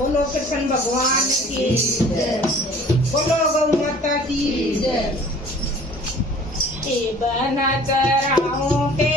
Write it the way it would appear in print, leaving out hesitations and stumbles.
बोलो कृष्ण भगवान की जय। बोलो गौ माता की जय। बना चराओं के